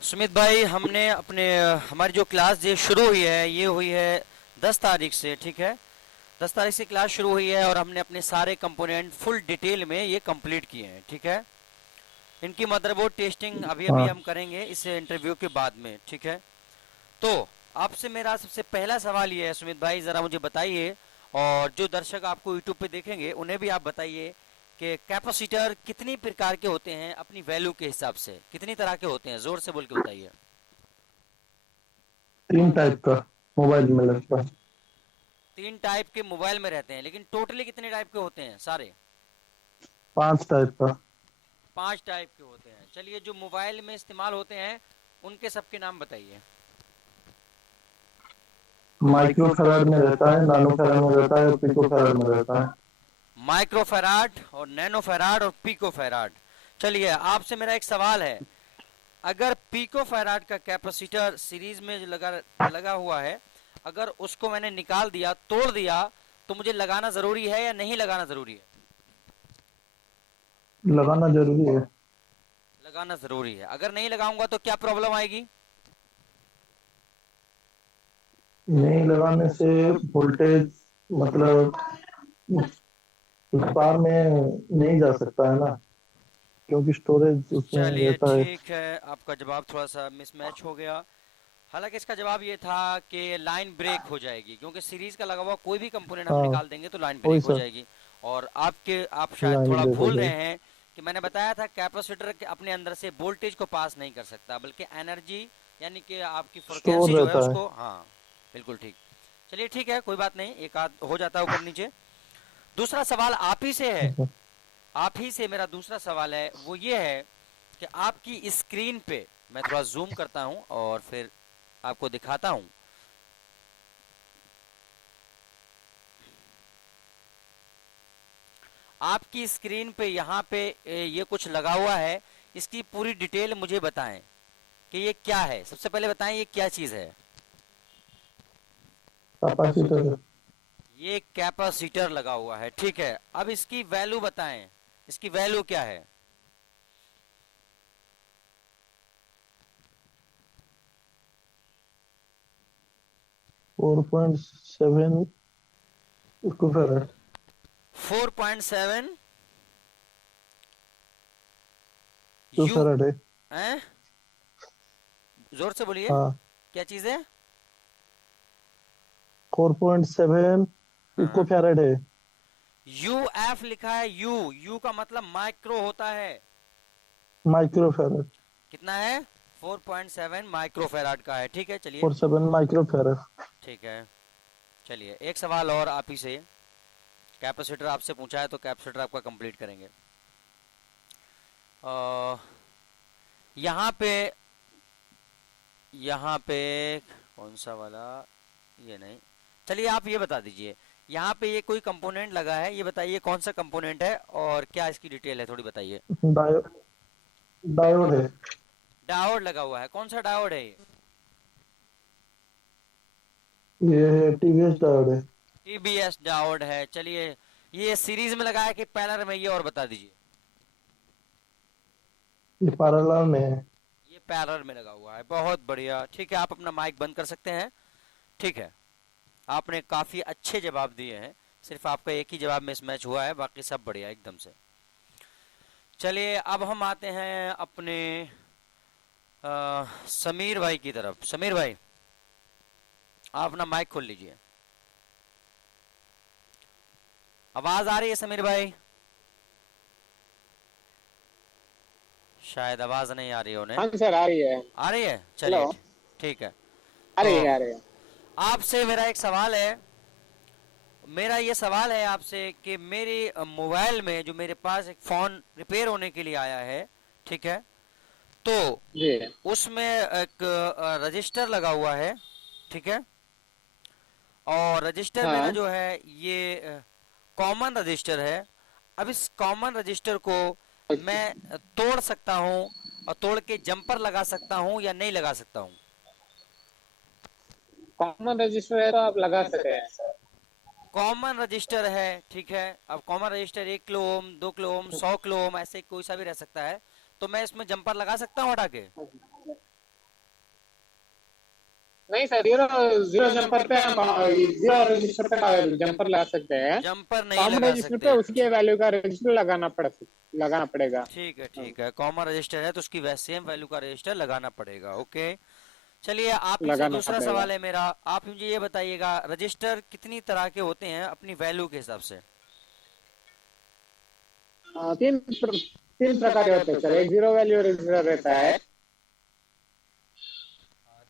सुमित भाई, हमने अपने हमारी जो क्लास ये शुरू हुई है, ये हुई है 10 तारीख से। ठीक है, 10 तारीख से क्लास शुरू हुई है और हमने अपने सारे कंपोनेंट फुल डिटेल में ये कंप्लीट किए हैं। ठीक है, इनकी मदरबोर्ड टेस्टिंग अभी अभी हाँ। हम करेंगे इस इंटरव्यू के बाद में। ठीक है, तो आपसे मेरा सबसे पहला सवाल ये है सुमित भाई, ज़रा मुझे बताइए, और जो दर्शक आपको यूट्यूब पे देखेंगे उन्हें भी आप बताइए कि कैपेसिटर कितनी प्रकार के होते हैं, अपनी वैल्यू के हिसाब से कितनी तरह के होते हैं, जोर से बोल के बताइए। 3 टाइप का मोबाइल में लगता है। 3 टाइप के मोबाइल में रहते हैं, लेकिन टोटली कितने टाइप के होते हैं सारे? 5 टाइप का। 5 टाइप के होते हैं। चलिए, जो मोबाइल में इस्तेमाल होते हैं उनके सबके नाम बताइए। माइक्रो फैराड में रहता है, नानो फैराड में रहता है और पिको फैराड में रहता है। माइक्रोफैराड और नैनोफैराड और पिकोफैराड। चलिए, आपसे मेरा एक सवाल है, अगर पिकोफैराड का कैपेसिटर सीरीज में जो लगा लगा हुआ है, अगर उसको मैंने निकाल दिया, तोड़ दिया, तो मुझे लगाना जरूरी है या नहीं लगाना जरूरी है? लगाना जरूरी है। लगाना जरूरी है। अगर नहीं लगाऊंगा तो क्या प्रॉब्लम आएगी? नहीं लगाने से वोल्टेज मतलब उस पार में नहीं जा सकता है ना, क्योंकि स्टोरेज उसमें चलिए रहता है। ठीक है, आपका जवाब थोड़ा सा मिसमैच हो गया। हालांकि इसका जवाब ये था कि लाइन ब्रेक हो जाएगी, क्योंकि सीरीज का लगा हुआ कोई भी कंपोनेंट हम हाँ, निकाल देंगे तो लाइन वही ब्रेक हो सर। जाएगी। और आप शायद लाइन थोड़ा ब्रेक हो भूल रहे जाएगी। हैं कि मैंने बताया था कैपेसिटर के अपने अंदर से वोल्टेज को पास नहीं कर सकता, बल्कि एनर्जी यानी कि आपकी स्टोर फ्रिक्वेंसी जो है रहता है। उसको। हाँ, बिल्कुल ठीक। चलिए ठीक है, कोई बात नहीं, एक आध हो जाता है ऊपर नीचे। दूसरा सवाल आप ही से है। आप ही से मेरा दूसरा सवाल है, वो ये है कि आपकी स्क्रीन पे मैं थोड़ा जूम करता हूं और फिर आपको दिखाता हूं। आपकी स्क्रीन पे यहाँ पे ये कुछ लगा हुआ है, इसकी पूरी डिटेल मुझे बताएं कि ये क्या है। सबसे पहले बताएं ये क्या चीज है। कैपेसिटर। ये कैपेसिटर लगा हुआ है, ठीक है। अब इसकी वैल्यू बताएं, इसकी वैल्यू क्या है? 4.7 उसको फैराड। 4.7 टू यू फैराड है। हैं? जोर से बोलिए, हाँ। क्या चीज है? 4.7 पिको हाँ, फैराड है। यू एफ लिखा है। यू यू का मतलब माइक्रो होता है। Micro farad. कितना है? 4.7 माइक्रोफेराड का है, ठीक है। चलिए 4.7 माइक्रो फैराड। ठीक है। चलिए, एक सवाल और आप ही से। कैपेसिटर आपसे पूछा है तो कैपेसिटर आपका कंप्लीट करेंगे। अ, यहाँ पे यहाँ पे कौन सा वाला? ये नहीं। चलिए, आप ये बता दीजिए, यहाँ पे ये कोई कंपोनेंट लगा है, ये बताइए कौन सा कंपोनेंट है और क्या इसकी डिटेल है, थोड़ी बताइए। डायो डायोड है। डायोड लगा हुआ है। कौन सा डायोड है ये? ये है टीवीएस डायोड है। टीबीएस डायोड है। चलिए, ये सीरीज में लगा है कि पैरेलल में, ये और बता दीजिए। ये पैरेलल में है। ये पैरेलल में लगा हुआ है, बहुत बढ़िया। ठीक है, आप अपना माइक बंद कर सकते हैं। ठीक है, आपने काफी अच्छे जवाब दिए हैं। सिर्फ आपका एक ही जवाब मिस मैच हुआ है, बाकी सब बढ़िया एकदम से। चलिए, अब हम आते हैं अपने समीर भाई की तरफ। समीर भाई, आप अपना माइक खोल लीजिए। आवाज आ रही है समीर भाई? शायद आवाज नहीं आ रही है उन्हें। हाँ सर, आ रही है। आ रही है, हेलो। चलिए ठीक है। आ तो रही है, आ रही है। आपसे मेरा एक सवाल है। मेरा ये सवाल है आपसे कि मेरे मोबाइल में जो मेरे पास एक फोन रिपेयर होने के लिए आया है, ठीक है, तो जी। उसमें एक रजिस्टर लगा हुआ है, ठीक है। और रजिस्टर मेरा हाँ। जो है ये कॉमन रजिस्टर है। अब इस कॉमन रजिस्टर को अच्छा। मैं तोड़ सकता हूँ और तोड़ के जंपर लगा सकता हूँ या नहीं लगा सकता हूँ? कॉमन रजिस्टर है तो आप लगा सकते हैं। कॉमन रजिस्टर है, ठीक है। अब common register 1 kilo ohm, 2 kilo ohm, 100 kilo ohm, ऐसे कोई सा भी रह सकता है। तो मैं इसमें जंपर लगा सकता हूँ हटा के? नहीं सर, जीरो जीरो जंपर पे हम जीरो रजिस्टर पे जंपर लगा सकते हैं। जंपर नहीं कॉमन लगा रजिस्टर पे सकते। उसके वैल्यू का रजिस्टर लगाना पड़ेगा। ठीक है, ठीक है, कॉमन रजिस्टर है तो उसकी सेम वैल्यू का रजिस्टर लगाना पड़ेगा। ओके, चलिए आप ही से लगाना दूसरा पड़ेगा। सवाल है मेरा। आप मुझे ये बताइएगा, रजिस्टर कितनी तरह के होते हैं अपनी वैल्यू के हिसाब से? तीन प्रकार के होते हैं सर। एक जीरो वैल्यू रजिस्टर रहता है।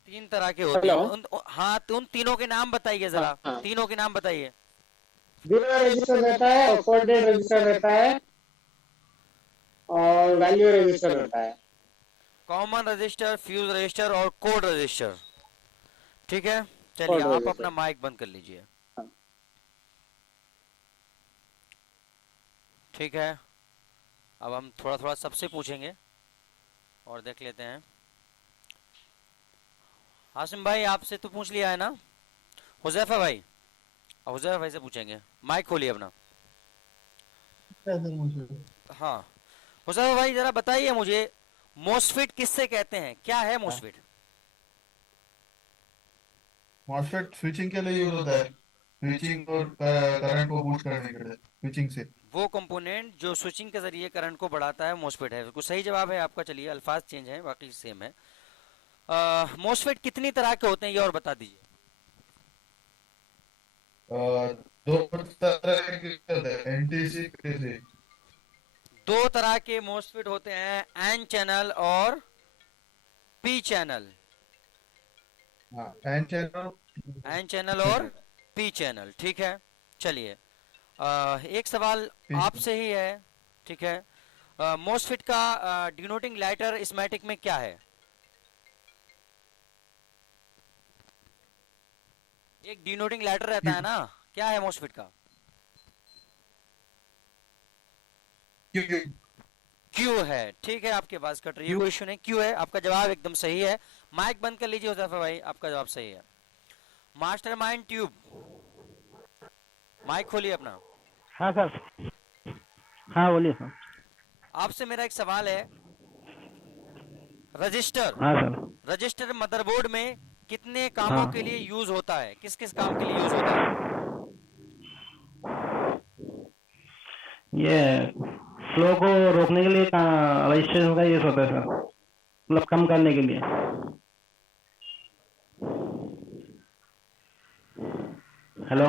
तीन तरह के होते हैं। हेलो। हाँ, तो उन तीनों के नाम बताइए जरा। हाँ, तीनों के नाम बताइए। जीरो रजिस्टर रहता है और फोल्डेड रजिस्टर रहता है और वैल्यू रजिस्टर रहता है। कॉमन रजिस्टर, फ्यूज रजिस्टर और कोड रजिस्टर। ठीक है, चलिए कोड आप अपना रजिस्टर। माइक बंद कर लीजिए। ठीक है, अब हम थोड़ा थोड़ा सबसे पूछेंगे और देख लेते हैं। हाशिम भाई आपसे तो पूछ लिया है ना? हुजैफा भाई, अब हुजैफा भाई से पूछेंगे। माइक खोलिए अपना। सर मुझे हाँ, हुजैफा भाई जरा बताइए मुझे, मोस्फिट किससे कहते हैं? क्या है मोस्फिट? मॉसफेट स्विचिंग के लिए यूज होता है। स्विचिंग और करंट को बूस्ट करने के लिए स्विचिंग से। वो कंपोनेंट जो स्विचिंग के जरिए करंट को बढ़ाता है, मोस्फेट है। बिल्कुल सही जवाब है आपका। चलिए, अल्फाज चेंज है, बाकी सेम है। मोस्फेट कितनी तरह के होते हैं ये और बता दीजिए। दो तरह के होते हैं, एनटीसी पीटीसी। दो तरह के मोस्फेट होते हैं, एन चैनल और पी चैनल। हाँ, एन चैनल। एन चैनल और पी चैनल, ठीक है। चलिए, एक सवाल आपसे ही है, ठीक है। मोस्फेट का डिनोटिंग लाइटर स्कीमेटिक में क्या है? एक डिनोटिंग लाइटर रहता है ना, क्या है मोस्फेट का? क्यू है। ठीक है, आपके पास कट रही है, कोई इश्यू नहीं, क्यू है। आपका जवाब एकदम सही है। माइक बंद कर लीजिए हुजैफा भाई, आपका जवाब सही है। मास्टरमाइंड ट्यूब, माइक खोलिए अपना। हाँ सर। हाँ बोलिए सर। आपसे मेरा एक सवाल है, रजिस्टर हाँ सर। रजिस्टर मदरबोर्ड में कितने कामों हाँ। के लिए यूज होता है? किस किस काम के लिए यूज होता है? ये फ्लो को रोकने के लिए रजिस्ट्रेशन का यूज होता है सर, मतलब कम करने के लिए। हेलो।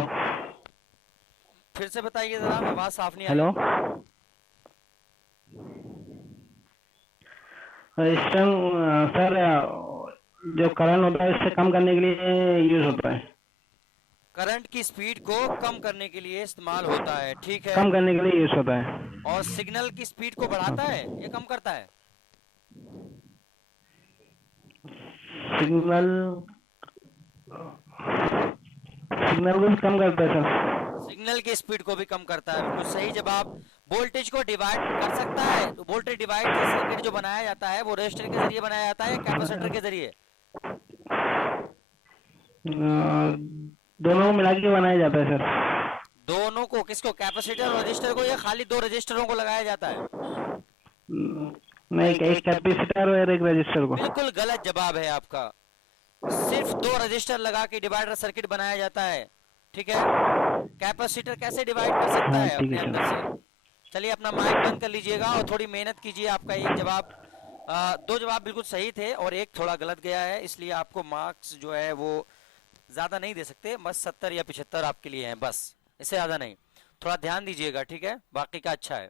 फिर से बताइए जरा, आवाज साफ नहीं आ हेलो। रही। रजिस्ट्रेशन सर जो करंट होता है इससे कम करने के लिए यूज होता है। करंट की स्पीड को कम करने के लिए इस्तेमाल होता है, ठीक है। कम करने के लिए यूज होता है। और सिग्नल की स्पीड को बढ़ाता है या कम करता है? सिग्नल सिग्नल को भी कम करता है सर। सिग्नल की स्पीड को भी कम करता है, बिल्कुल सही जवाब। वोल्टेज को डिवाइड कर सकता है? तो वोल्टेज डिवाइड सर्किट जो बनाया जाता है वो रेजिस्टर के जरिए बनाया जाता है या कैपेसिटर के जरिए? दोनों को मिला के बनाया जाता है सर। दोनों को? किसको, कैपेसिटर और रजिस्टर को, या खाली दो रजिस्टरों को लगाया जाता है? नहीं, एक कैपेसिटर और एक रजिस्टर को। बिल्कुल गलत जवाब है आपका। सिर्फ दो रजिस्टर लगा के डिवाइडर सर्किट बनाया जाता है, ठीक है। कैपेसिटर कैसे डिवाइड कर सकता हाँ, है ठीक अपने है अंदर सर। से? चलिए, अपना माइक बंद कर लीजिएगा और थोड़ी मेहनत कीजिए। आपका एक जवाब, दो जवाब बिल्कुल सही थे और एक थोड़ा गलत गया है, इसलिए आपको मार्क्स जो है वो ज्यादा नहीं दे सकते। बस 70 या 75 आपके लिए हैं, बस, इससे ज्यादा नहीं। थोड़ा ध्यान दीजिएगा, ठीक है। बाकी का अच्छा है,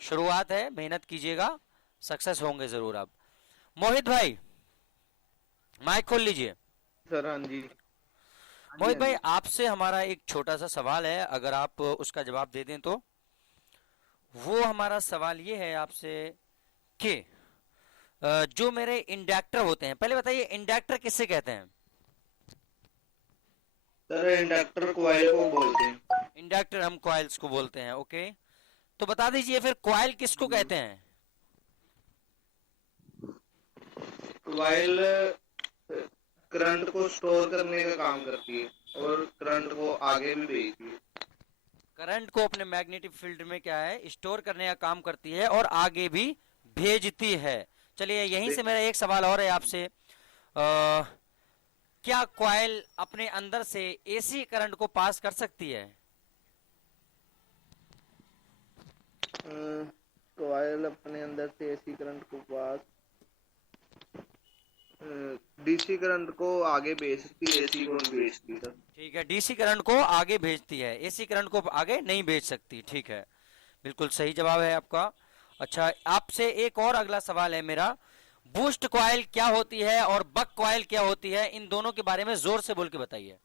शुरुआत है, मेहनत कीजिएगा, सक्सेस होंगे जरूर आप। मोहित भाई, माइक खोल लीजिए। सर हाँ जी। मोहित भाई, आपसे हमारा एक छोटा सा सवाल है, अगर आप उसका जवाब दे दें तो। वो हमारा सवाल ये है आपसे कि जो मेरे इंडक्टर होते हैं, पहले बताइए इंडक्टर किससे कहते हैं? सर इंडक्टर कॉइल को बोलते हैं। इंडक्टर हम कॉइल्स को बोलते हैं, ओके। तो बता दीजिए फिर, कॉइल किसको कहते हैं? कॉइल करंट को स्टोर करने का काम करती है और करंट को आगे भी भेजती है। करंट को अपने मैग्नेटिक फील्ड में क्या है, स्टोर करने का काम करती है और आगे भी भेजती है। चलिए, यहीं से मेरा एक सवाल और है आपसे, क्या कॉइल अपने अंदर से एसी करंट को पास कर सकती है? कॉइल अपने अंदर से एसी करंट को पास डीसी करंट को आगे भेज सकती है, एसी को नहीं भेजती सर। ठीक है, डीसी करंट को आगे भेजती है, एसी करंट को आगे नहीं भेज सकती। ठीक है, बिल्कुल सही जवाब है आपका। अच्छा, आपसे एक और अगला सवाल है मेरा, बूस्ट कॉइल क्या होती है और बक कॉइल क्या होती है, इन दोनों के बारे में जोर से बोल के बताइए।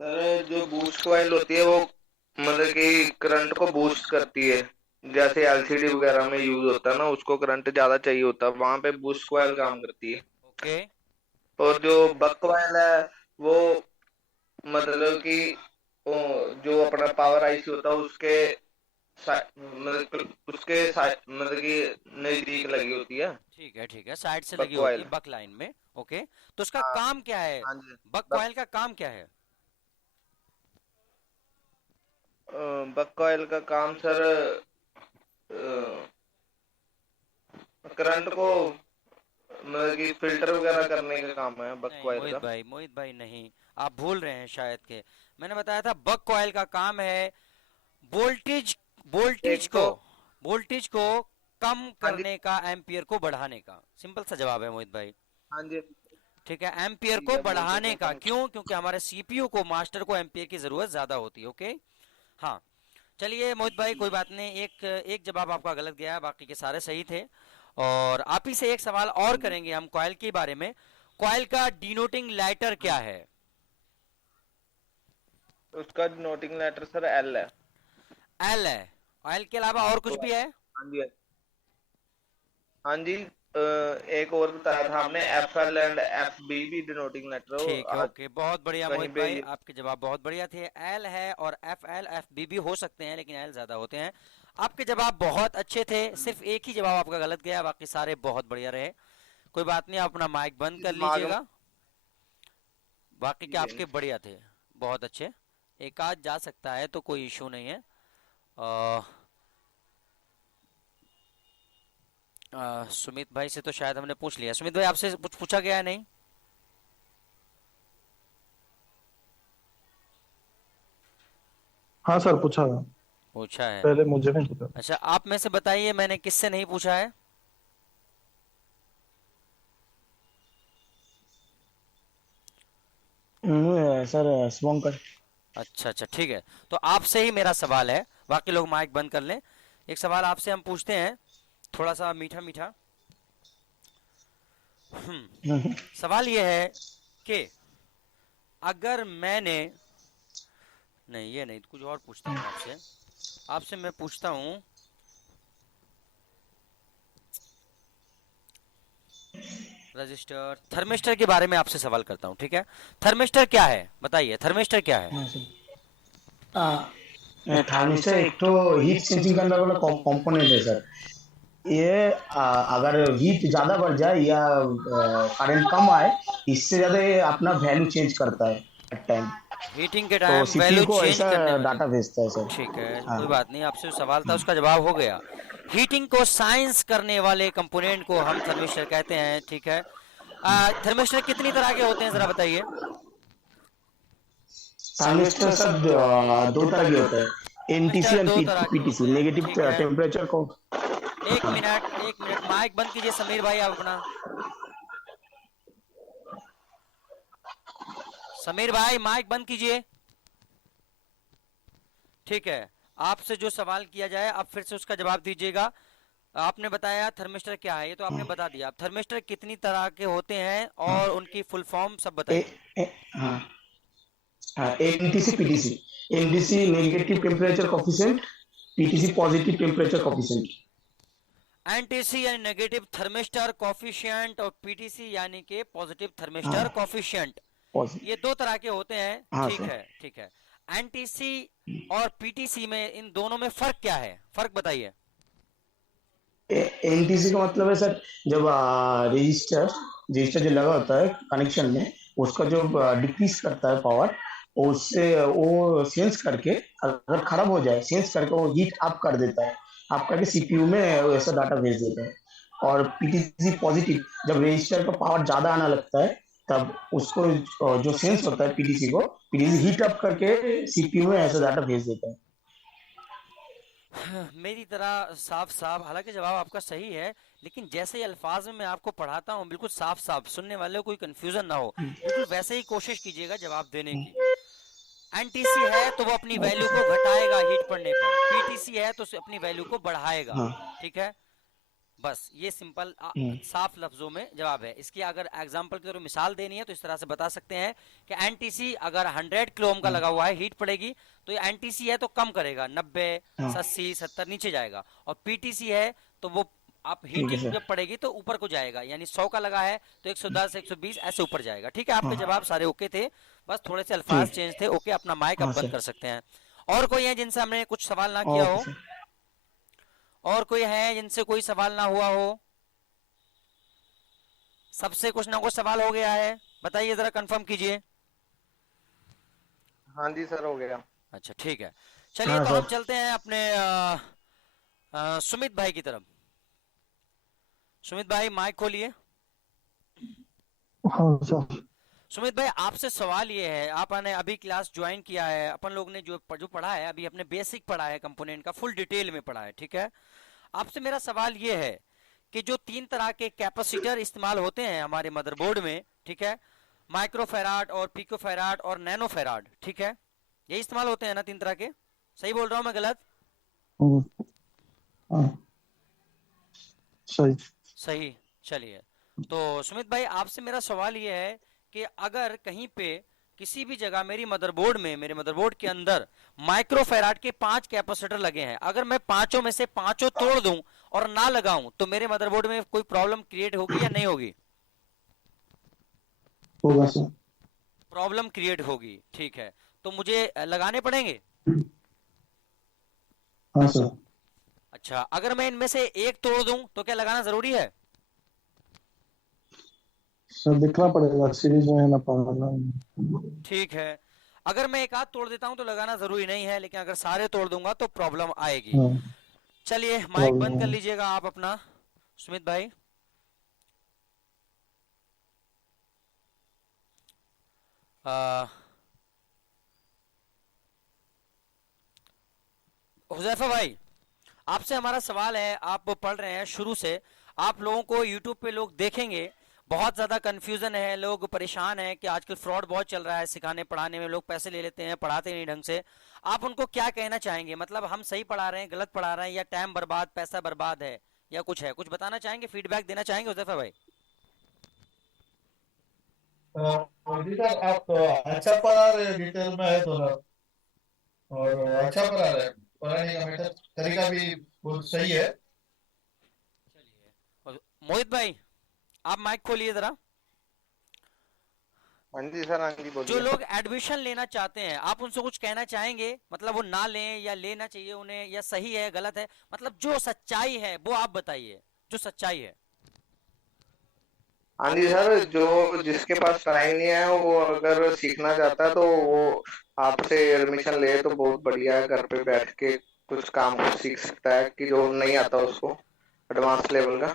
सर जो बूस्ट कॉइल होती है वो मतलब कि करंट को बूस्ट करती है, जैसे एलसीडी वगैरह में यूज होता है ना, उसको करंट ज्यादा चाहिए होता है, वहां पे बूस्ट कॉइल काम करती है। ओके। और जो बक कॉइल है वो मतलब कि जो अपना पावर आईसी होता है उसके मतलब कि नजदीक लगी होती है ठीक है, ठीक है, साइड से बक लगी होती है कॉइल। बक लाइन में। ओके, तो उसका हाँ काम क्या है? हाँ जी। बक कॉइल का काम क्या है? बक कॉइल का काम सर करंट को मतलब कि फिल्टर वगैरह करने का काम है बक नहीं कॉइल का। मोहित भाई नहीं, आप भूल रहे हैं शायद के। मैंने बताया था बक कॉइल का काम है वोल्टेज वोल्टेज एक को तो वोल्टेज को कम हाँ जी करने का, एम्पियर को बढ़ाने का। सिंपल सा जवाब है मोहित भाई। हाँ जी ठीक है, एम्पियर ठीक को है, वोल्टेज बढ़ाने को का। कम। क्यों? क्योंकि हमारे सीपीयू को, मास्टर को एम्पियर की जरूरत ज्यादा होती है। ओके, हाँ। चलिए मोहित भाई, कोई बात नहीं, एक जवाब आपका गलत गया, बाकी के सारे सही थे। और आप ही से एक सवाल और करेंगे हम कॉइल के बारे में। कॉइल का डिनोटिंग लेटर क्या है? उसका डिनोटिंग लेटर सर एल है। एल है। एल के अलावा और कुछ तो भी है? हाँ जी हाँ जी एक और बताया था हमने, F L and F B भी डिनोटिंग लेटर हो। ठीक है, ओके, बहुत बढ़िया कहीं मोहित पे भाई, आपके जवाब बहुत बढ़िया थे। एल है और एफ एल एफ बी भी हो सकते हैं, लेकिन एल ज्यादा होते हैं। आपके जवाब बहुत अच्छे थे, सिर्फ एक ही जवाब आपका गलत गया, बाकी सारे बहुत बढ़िया रहे। कोई बात नहीं, आप अपना माइक बंद कर दिमाग में लीजिएगा। बाकी के जी आपके बढ़िया थे, बहुत अच्छे। एक आध जा सकता है तो कोई इशू नहीं है। सुमित भाई से तो शायद हमने पूछ लिया। सुमित भाई, आपसे कुछ पूछा गया है? नहीं? हाँ सर, पूछा है। पूछा है। पहले मुझे नहीं पता। अच्छा, आप में से बताइए, मैंने किससे नहीं पूछा है? सर शुभंकर। अच्छा अच्छा, ठीक है, तो आपसे ही मेरा सवाल है, बाकी लोग माइक बंद कर लें। एक सवाल आपसे हम पूछते हैं, थोड़ा सा मीठा मीठा। सवाल ये है कि अगर मैंने, नहीं ये नहीं, कुछ और पूछता हूँ आपसे। आपसे मैं पूछता हूँ, रजिस्टर, थर्मिस्टर के बारे में आपसे सवाल करता हूँ। ठीक है, थर्मिस्टर क्या है बताइए, थर्मिस्टर क्या है? हाँ सर, थार्मिस्टर एक तो हीट सेंसिंग करने वाला कंपोनेंट है सर। ये अगर हीट ज्यादा बढ़ जाए या करंट कम आए, इससे ज्यादा ये अपना वैल्यू चेंज करता है एट टाइम। हीटिंग के तो टाइम सीपीयू वैल्यू को चेंज ऐसा करने वाले। डाटा भेजता है सर। ठीक है, हाँ कोई बात नहीं, आपसे जो सवाल था उसका जवाब हो गया। हीटिंग को साइंस करने वाले कंपोनेंट को हम थर्मिस्टर कहते हैं। ठीक है, थर्मिस्टर कितनी तरह के होते हैं जरा बताइए। थार्मिस्टर सर दो तरह के होते हैं, एनटीसी थर्मिस्टर और दो तरह के पीटीसी, होते हैं, नेगेटिव ठीक है। टेम्परेचर को। एक मिनट एक मिनट, माइक बंद कीजिए समीर भाई, आप अपना। समीर भाई माइक बंद कीजिए। ठीक है, आपसे जो सवाल किया जाए आप फिर से उसका जवाब दीजिएगा। आपने बताया थर्मिस्टर क्या है, ये तो आपने बता दिया। आप थर्मिस्टर कितनी तरह के होते हैं और उनकी फुल फॉर्म सब बताइए। हाँ NTC PTC. NTC negative temperature coefficient, PTC positive temperature coefficient. NTC यानी नेगेटिव थर्मिस्टर कॉफिशिएंट और पीटीसी यानी के पॉजिटिव थर्मिस्टर हाँ कॉफिशिएंट, ये दो तरह के होते हैं। हाँ ठीक सर। है ठीक है। एनटीसी और पीटीसी में, इन दोनों में फर्क क्या है, फर्क बताइए। एनटीसी का मतलब है सर, जब रजिस्टर रजिस्टर जो लगा होता है कनेक्शन में, उसका जो डिक्रीज करता है पावर, उससे वो सेंस करके अगर खराब हो जाए, सेंस करके वो हीट अप कर देता है, अप करके सीपीयू में वैसा डाटा भेज देता है। और पीटीसी पॉजिटिव, जब रजिस्टर का पावर ज्यादा आना लगता है तब उसको जो सेंस होता है पीटीसी को, पीटीसी हीट अप करके सीपीयू में ऐसा डाटा भेज देता है। मेरी तरह साफ साफ, हालांकि जवाब आपका सही है, लेकिन जैसे ही अल्फाज में मैं आपको पढ़ाता हूँ बिल्कुल साफ साफ, सुनने वाले को कोई कंफ्यूजन ना हो, बिल्कुल वैसे ही कोशिश कीजिएगा जवाब देने की। एनटीसी है तो वो अपनी वैल्यू को घटाएगा हीट पड़ने पर, पीटीसी है तो उसे अपनी वैल्यू को बढ़ाएगा। हाँ। ठीक है, बस ये सिंपल साफ लफ्जों में जवाब है। इसकी अगर एग्जांपल की तरह मिसाल देनी है तो इस तरह से बता सकते हैं कि एनटीसी अगर 100 किलो ओम का लगा हुआ है, हीट पड़ेगी तो ये एनटीसी है तो कम करेगा, 90 80 70 नीचे जाएगा, और पीटीसी है तो वो आप हीट जब पड़ेगी तो ऊपर को जाएगा, यानी 100 का लगा है तो 110 120 ऐसे ऊपर जाएगा। ठीक है, आपके जवाब सारे ओके थे, बस थोड़े से अल्फाज चेंज थे। ओके, अपना माइक आप बंद कर सकते हैं। और कोई है जिनसे हमने कुछ सवाल ना किया हो? और कोई है जिनसे कोई सवाल ना हुआ हो? सबसे कुछ ना कुछ सवाल हो गया है, बताइए जरा, कंफर्म कीजिए। हाँ जी सर, हो गया। अच्छा ठीक है, चलिए तो हम चलते हैं अपने सुमित भाई की तरफ। सुमित भाई माइक खोलिए। हाँ सर। सुमित भाई आपसे सवाल ये है, आपने अभी क्लास ज्वाइन किया है, अपन लोग ने जो पढ़ा है अभी अपने बेसिक पढ़ा है, कंपोनेंट का फुल डिटेल में पढ़ा है। ठीक है, आपसे मेरा सवाल ये है कि जो 3 तरह के कैपेसिटर इस्तेमाल होते हैं हमारे मदरबोर्ड में, ठीक है, माइक्रोफेराड और पिकोफेराड और नैनोफेराड, ठीक है, ये इस्तेमाल होते हैं ना 3 तरह के? सही बोल रहा हूं मैं, गलत? सही। सही। चलिए, तो सुमित भाई आपसे मेरा सवाल ये है कि अगर कहीं पे किसी भी जगह मेरी मदरबोर्ड में, मेरे मदरबोर्ड के अंदर माइक्रोफेराड के 5 कैपेसिटर लगे हैं, अगर मैं पांचों में से पांचों तोड़ दूं और ना लगाऊं तो मेरे मदरबोर्ड में कोई प्रॉब्लम क्रिएट होगी या नहीं होगी? होगा सर। प्रॉब्लम क्रिएट होगी। ठीक है, तो मुझे लगाने पड़ेंगे? हाँ सर। अच्छा, अगर मैं इनमें से एक तोड़ दूं तो क्या लगाना जरूरी है? सर देखना पड़ेगा सीरीज में है ना पाना। ठीक है, अगर मैं एक आध तोड़ देता हूं तो लगाना जरूरी नहीं है, लेकिन अगर सारे तोड़ दूंगा तो प्रॉब्लम आएगी। चलिए माइक बंद कर लीजिएगा आप अपना, सुमित भाई। हुजैफा भाई आपसे हमारा सवाल है, आप पढ़ रहे हैं शुरू से, आप लोगों को यूट्यूब पे लोग देखेंगे, बहुत ज्यादा कंफ्यूजन है, लोग परेशान हैं कि आजकल फ्रॉड बहुत चल रहा है, सिखाने पढ़ाने में लोग पैसे ले लेते हैं, पढ़ाते नहीं ढंग से। आप उनको क्या कहना चाहेंगे? मतलब हम सही पढ़ा रहे हैं, गलत पढ़ा रहे हैं, या टाइम बर्बाद, पैसा बर्बाद है, या कुछ है? कुछ बताना चाहेंगे, फीडबैक देना चाहेंगे हुजैफा भाई? जी सर, आप अच्छा पढ़ा रहे हैं, डिटेल में है थोड़ा, और अच्छा पढ़ा रहे हैं, पढ़ाने का मेथड तरीका भी बहुत सही है। चलिए, मोहित भाई आप माइक खोलिए जरा। हाँ जी सर, हाँ जी जो बोलिए। लोग एडमिशन लेना चाहते हैं आप उनसे कुछ कहना चाहेंगे? मतलब वो ना लें या लेना चाहिए उन्हें, या सही है गलत है, मतलब जो सच्चाई है वो आप बताइए, जो सच्चाई है। हाँ जी सर, जो जिसके पास टाइम नहीं है वो अगर सीखना चाहता है तो वो आपसे एडमिशन ले तो बहुत बढ़िया है, घर पे बैठ के कुछ काम कुछ सीख सकता है कि जो नहीं आता उसको एडवांस लेवल का।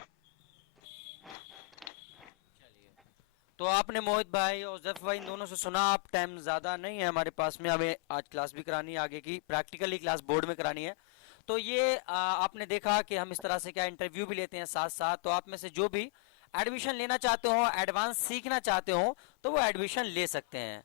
तो आपने मोहित भाई और जफ भाई दोनों से सुना, आप टाइम ज्यादा नहीं है हमारे पास में, हमें आज क्लास भी करानी है, आगे की प्रैक्टिकली क्लास बोर्ड में करानी है, तो ये आपने देखा कि हम इस तरह से क्या इंटरव्यू भी लेते हैं साथ साथ। तो आप में से जो भी एडमिशन लेना चाहते हो, एडवांस सीखना चाहते हो, तो वो एडमिशन ले सकते हैं।